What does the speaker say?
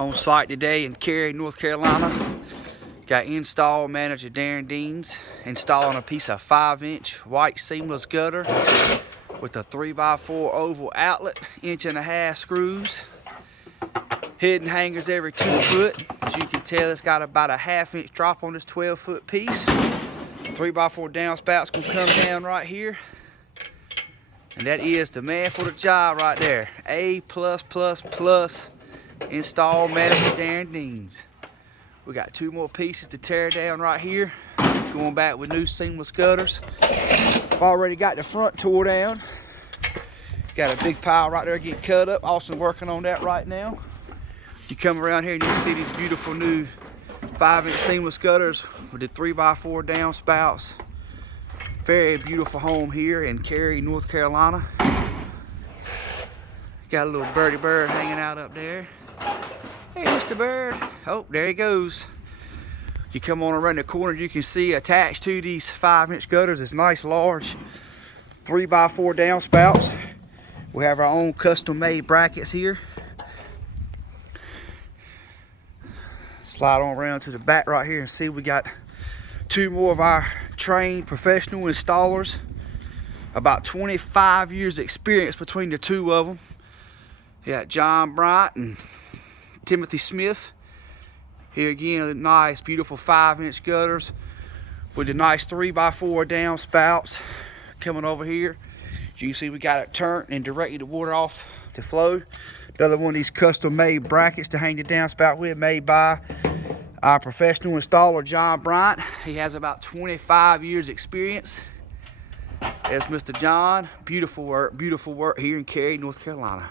On site today in Cary, North Carolina. Got install manager Darren Deans installing a piece of 5-inch white seamless gutter with a 3x4 oval outlet, 1.5 inch screws, hidden hangers every 2 foot. As you can tell, it's got about a 1/2 inch drop on this 12-foot piece. 3x4 downspouts gonna come down right here. And that is the man for the job right there. A+++ install manager Darren Deans. We got 2 more pieces to tear down right here. Going back with new seamless gutters. I've already got the front tore down. Got a big pile right there getting cut up. Austin working on that right now. You come around here and you see these beautiful new 5-inch seamless gutters with the 3x4 downspouts. Very beautiful home here in Cary, North Carolina. Got a little birdie bird hanging out up there. Hey, Mr. Bird. Oh, there he goes. You come on around the corner, you can see attached to these 5-inch gutters is nice large 3x4 downspouts. We have our own custom-made brackets here. Slide on around to the back right here and see we got 2 more of our trained professional installers. About 25 years experience between the 2 of them. You got John Bryant and Timothy Smith. Here again, nice, beautiful 5-inch gutters with the nice 3x4 downspouts coming over here. As you can see, we got it turned and directed the water off to flow. Another one of these custom-made brackets to hang the downspout with, made by our professional installer, John Bryant. He has about 25 years experience. There's Mr. John. Beautiful work here in Cary, North Carolina.